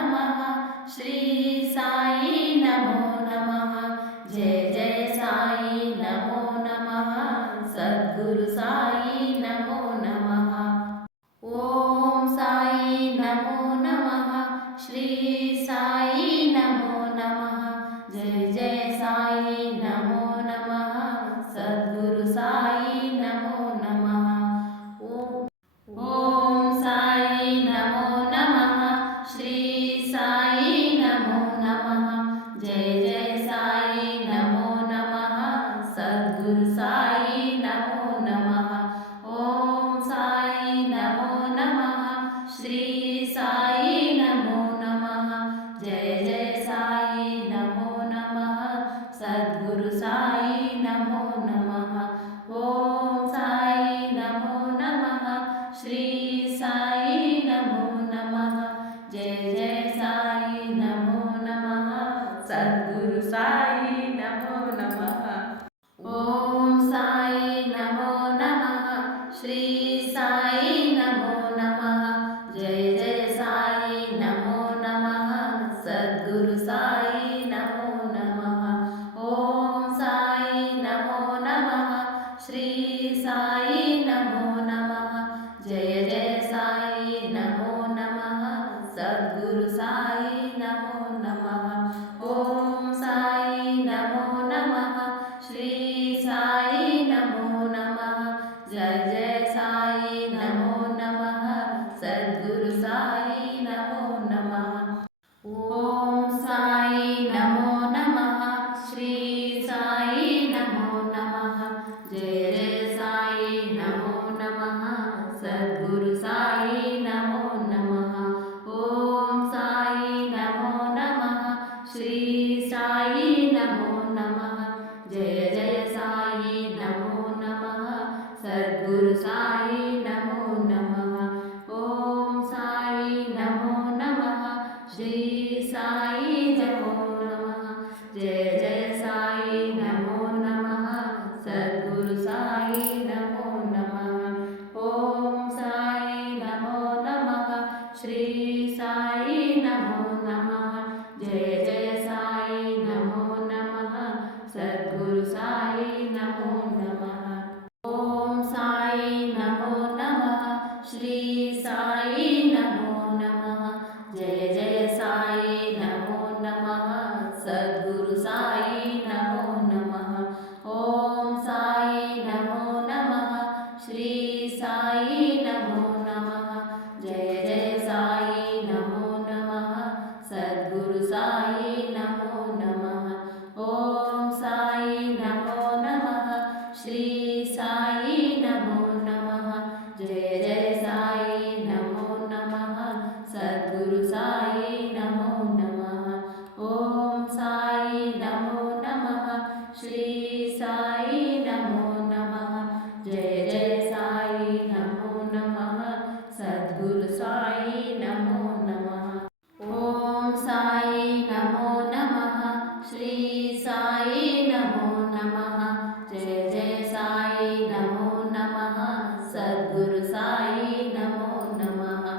नमः श्री साई नमो नमः जय जय साई नमो नमः सद्गुरु साई नमो नमः ओम साई नमो नमः श्री साई नमो नमः जय जय साई नमो नमः सद्गुरु साई नमो नमः ओम साई नमो नमः श्री साई नमो नमः जय जय साई नमो नमः सद्गुरु साई नमो नमः ओम साई नमो नमः श्री साई नमो नमः जय जय साई नमो नमः सद्गुरु साई नमो नमः ओम साई नमो नमः श्री साई नमो नमः जय जय साई नमो नमः सद्गुरु साई नमो नमः ओम साई नमो नमः श्री साई नमो नमः जय जय साई नमो नमः सद्गुरु साई नमो नमः ओम साई नमो नमः श्री साई नमो नमः जय जय साई नमो नमः सद्गुरु साई नमो नमः ओम साई नमो नमः श्री साई नमो नमः जय जय साई नमो नमः सद्गुरु साई नमो नमः ओम साई नमो नमः श्री साई नमो नमः जय जय साई नमो नमः सद्गुरु साई नमो नमः ओम साई नमो नमः श्री साई नमो नमः जय जय साई नमो नमः सद्गुरु साई नमो नमः ओम साई नमो नमः श्री साई नमो नमः जय जय साई नमो नमः सद्गुरु साई नमो नमः ओम साई नमो नमः श्री साई नमो नमः जय जय साई नमो नमः सद्गुरु साई नमो नमः ओम साई नमो नमः श्री साई नमो नमः जय जय साई नमो नमः सद्गुरु साई नमो नमः ओम साई नमो नमः श्री साई नमो नमः जय जय साई नमो नमः सद्गुरु साई नमो नमः ओम साई नमो नमः श्री साई नमो नमः जय जय साई नमो नमः सद्गुरु साई नमो नमः ओम साई नमो नमः श्री साई नमो नमः जय जय साई नमो नमः सद्गुरु साई नमो नमः ओम साई नमो नमः श्री साई नमो नमः जय जय साई नमो नमः सद्गुरु साई नमो नमः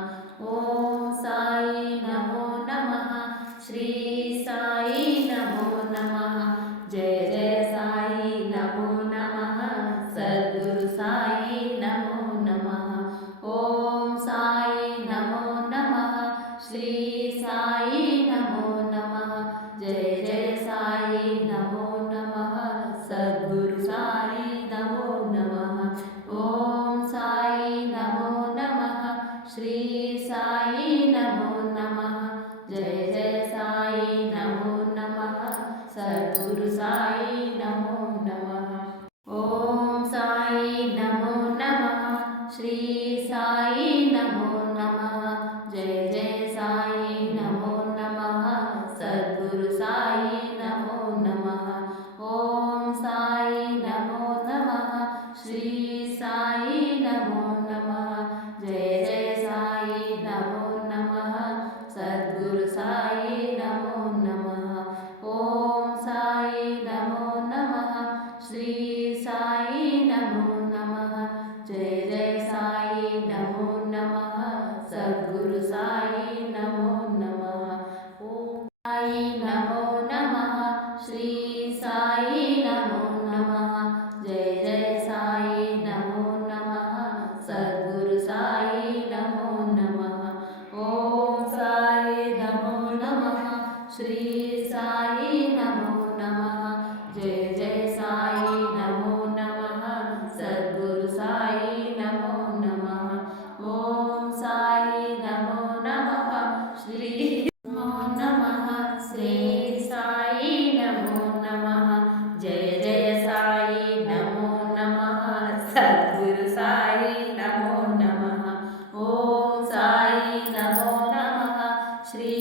ओम साई नमो नमः श्री साई नमो नमः जय जय साई नमो नमः सद्गुरु साई नमो नमः ओम साई नमो नमः श्री साई नमो नमः जय जय साई नमो नमः सद्गुरु साई नमो नमः ओम साई नमो नमः श्री साई नमो नमः जय जय साई नमो नमः सद्गुरु साई नमो नमः ओम साई नमो नमः श्री साई नमो नमः जय जय साई नमो नमः सद्गुरु साई नमो नमः ओम साई नमो नमः श्री साई नमो नमः जय जय साई नमो नमः सद्गुरु साई नमो नमः ओम साई नमो नमः श्री साई नमो नमः जय जय साई नमो नमः सद्गुरु साई नमो नमः సాయి నమో నమః శ్రీ నమో నమః శ్రీ సాయి నమో నమః జయ జయ సాయి నమో నమః సద్గురు సాయి నమో నమః ఓం సాయి నమో నమః శ్రీ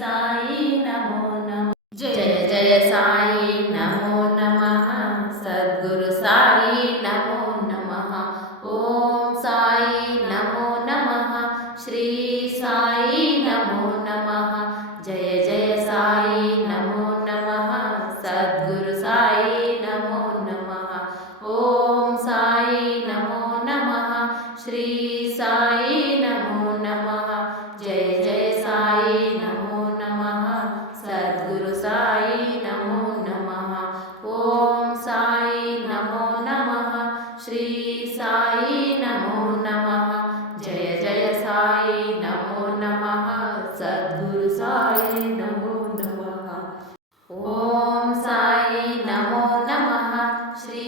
సాయి నమో నమః జయ జయ సాయి నమో నమః సద్గురు సాయి నమో నమః ఓం సాయి నమో నమః శ్రీ సాయి నమో నమః జయ జయ సాయి నమో నమః సద్గురు సాయి నమో నమః ఓం సాయి నమో నమః శ్రీ సాయి నమో నమః జయ జయ సాయి నమో నమః సద్గురు సాయి నమో నమః ఓం సాయి నమో నమః శ్రీ సాయి నమో నమః జయ జయ సాయి నమో నమః సద్గురు సాయి నమో నమః ఓం సాయి నమో నమః శ్రీ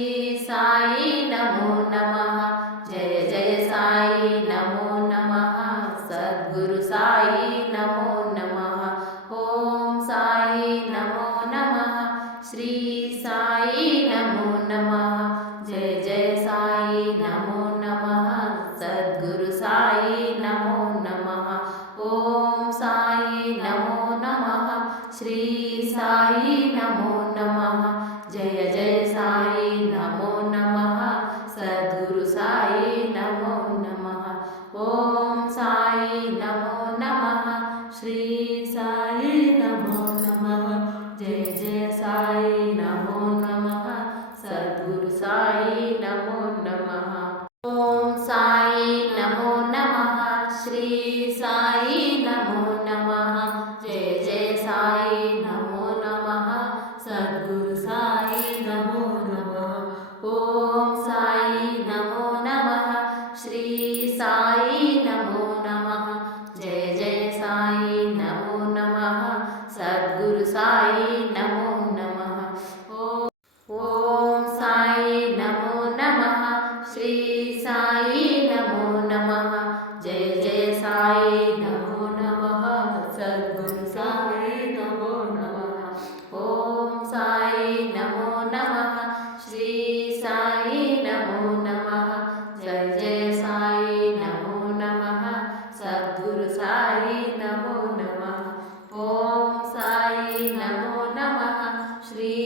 సాయి నమో నమః జయ జయ సాయి నమో నమః సద్గురు సాయి నమో నమః ఓం సాయి నమో నమః శ్రీ సాయి నమో నమః జయ జయ సాయి నమో నమః సద్గురు సాయి నమో నమః ఓం సాయి నమో నమః శ్రీ సాయి నమో నమః జయ జయ సాయి నమో నమః సద్గురు సాయి నమో నమః ఓం సాయి నమో నమః శ్రీ సాయి నమో నమః జయ జయ సాయి నమో నమః సద్గురు సాయి నమో నమః ఓం సాయి నమో నమః శ్రీ సాయి నమో నమః జయ జయ సాయి నమో నమః సద్గురు సాయి నమో నమః ఓం సాయి నమో నమః శ్రీ సాయి నమో నమః జయ జయ సాయి నమో నమః సద్గురు సాయి నమో నమః ఓం సాయి నమో నమః శ్రీ సాయి నమో నమః జయ జయ సాయి నమో నమః సద్గురు సాయి నమో నమః ఓం సాయి నమో నమః శ్రీ సాయి నమో నమః జయ జయ సాయి నమో నమః సద్గురు సాయి నమో నమః ఓం సాయి నమో నమః శ్రీ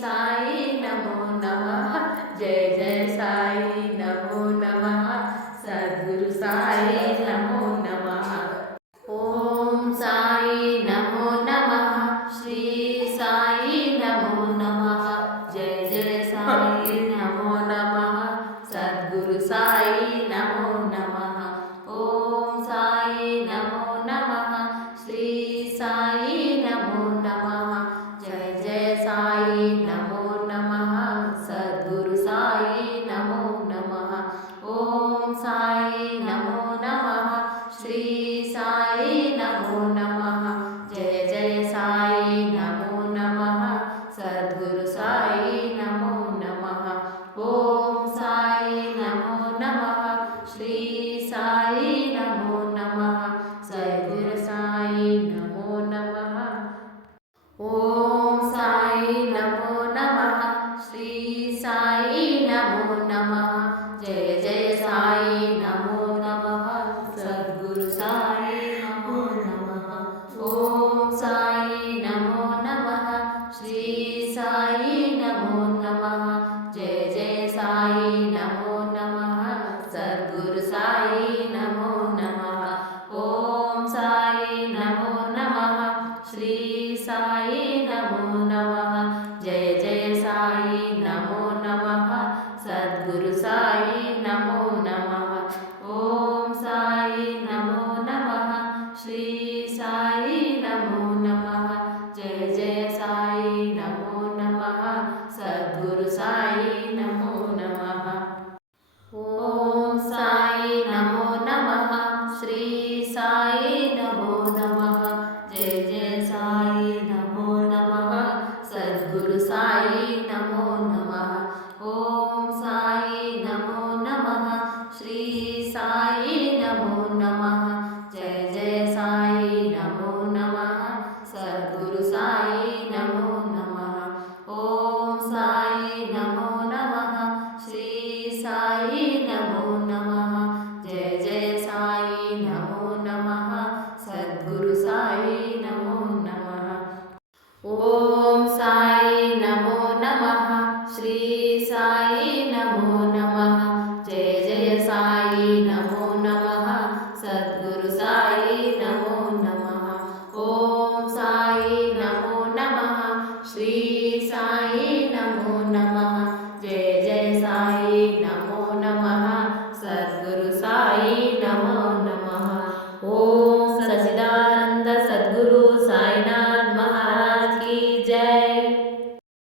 సాయి నమో నమః జయ జయ సాయి నమో నమః సద్గురు సాయి నమో నమః ఓం సాయి నమో నమః శ్రీ సాయి నమో నమః జయ జయ సాయి నమో నమః సద్గురు సాయి నమో నమః ఓం సాయి నమో నమః శ్రీ సాయి నమో నమః జయ జయ సాయి నమో నమః సద్గురు సాయి నమో నమః ఓం సాయి నమో నమః శ్రీ సాయి నమో నమః జయ జయ సాయి నమో నమః సద్గురు సాయి నమో నమః ఓం సాయి నమో నమః శ్రీ సాయి నమో నమః సద్గురు సాయి నమో నమః ఓం సాయి నమో నమః శ్రీ సాయి నమో నమః జయ జయ సాయి నమో నమః సద్గురు సాయి నమో నమః ఓం సాయి నమో నమః శ్రీ సాయి నమో నమః జయ జయ సాయి నమో నమః సద్గురు సాయి నమో నమః ఓం సాయి నమో నమః శ్రీ సాయి నమో నమః జయ జయ సాయి నమో నమః సద్గురు సాయి నమో నమః ఓం సాయి నమో నమః नमः सद्गुरु साई नमो नमः ओम साई नमो नमः श्री साई नमो नमः जय जय साई नमो नमः सद्गुरु साई नमो नमः ओम साई नमो नमः श्री साई नमो नमः जय जय साई नमो नमः